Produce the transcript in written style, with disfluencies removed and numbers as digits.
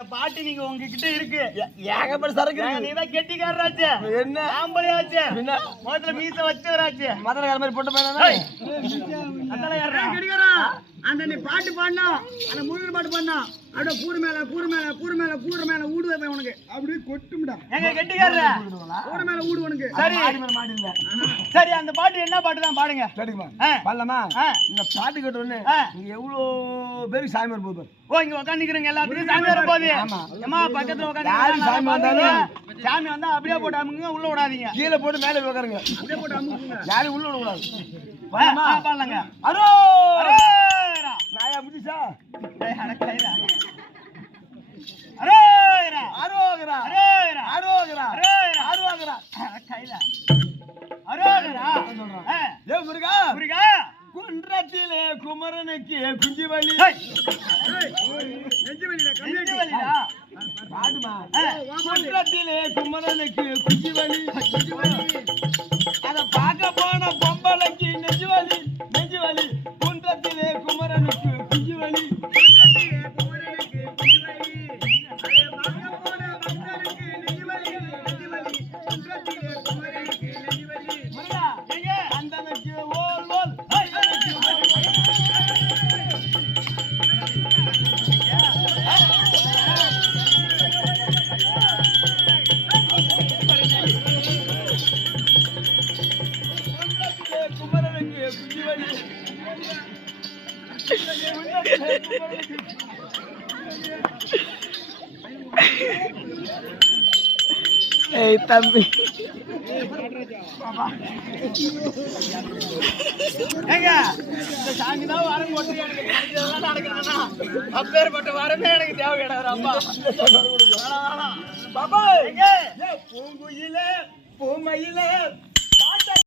பாட்டி நீங்க உங்ககிட்ட இருக்கு ஏகப்பட்ட சரக்கு நீதான் கெட்டிக்காரராச்சு என்ன ஆம்பளையாச்சு முதல்ல மீச வச்சவராச்சு மதுரை மாதிரி போட்டு அந்த நீ பாட்டு பாடினா அந்த முருகன் பாட்டு பாடினா அப்படியே கூறு மேல ஊடு வைப்பேன் உனக்கு அப்படியே கொட்டும்டா எங்க கெட்டிக்காரர கூறு மேல ஊடு உனக்கு சரி மாடி இல்ல சரி அந்த பாட்டு என்ன பாட்டு தான் பாடுங்க கேடுமா பாடலாமா இந்த பாட்டு கேட்ட உடனே நீங்க எவ்வளவு பேருக்கு சாமி வர போகுது ஓ இங்க உட்காந்துக்கிறீங்க எல்லாத்துக்கும் சாமி வர போகுது அம்மா பக்கத்துல உட்காந்து சாமி வந்தாலும் சாமி வந்தா அப்படியே போட்டு அமுங்க உள்ள விடாதீங்க கீழே போட்டு மேலே உட்காருங்க அப்படியே போட்டு அமுங்க யாரும் உள்ள விடக்கூடாது பாடலாங்க அரோ நாயா முடிச்சா அரோகரா அரோகரா அரோகரா அரோகரா அரோகரா கைல அரோகரா ஏ முருகா முருகா குன்றத்திலே குமரனுக்கு குஞ்சி வலி நெஞ்சு வலிடா பாடுமா குன்றத்திலே குமரனுக்கு குஞ்சி வலி அத பார்க்க போன பொம்பளைக்கு நெஞ்சு வலி குன்றத்திலே குமரனுக்கு குஞ்சி வலி அந்தனுக்கு ஓல் ஓல் குமரனுக்கு குஞ்சி வலி ஏய் தம்பி ஏங்க இந்த சாமி தான் வரம் போட்டு எனக்கு கிடைச்சதெல்லாம் நடக்குதுன்னா அப்பேற்பட்ட வரமே எனக்கு தேவையிடாது அப்பா பாபா எங்க பூங்குயிலே பூமையிலே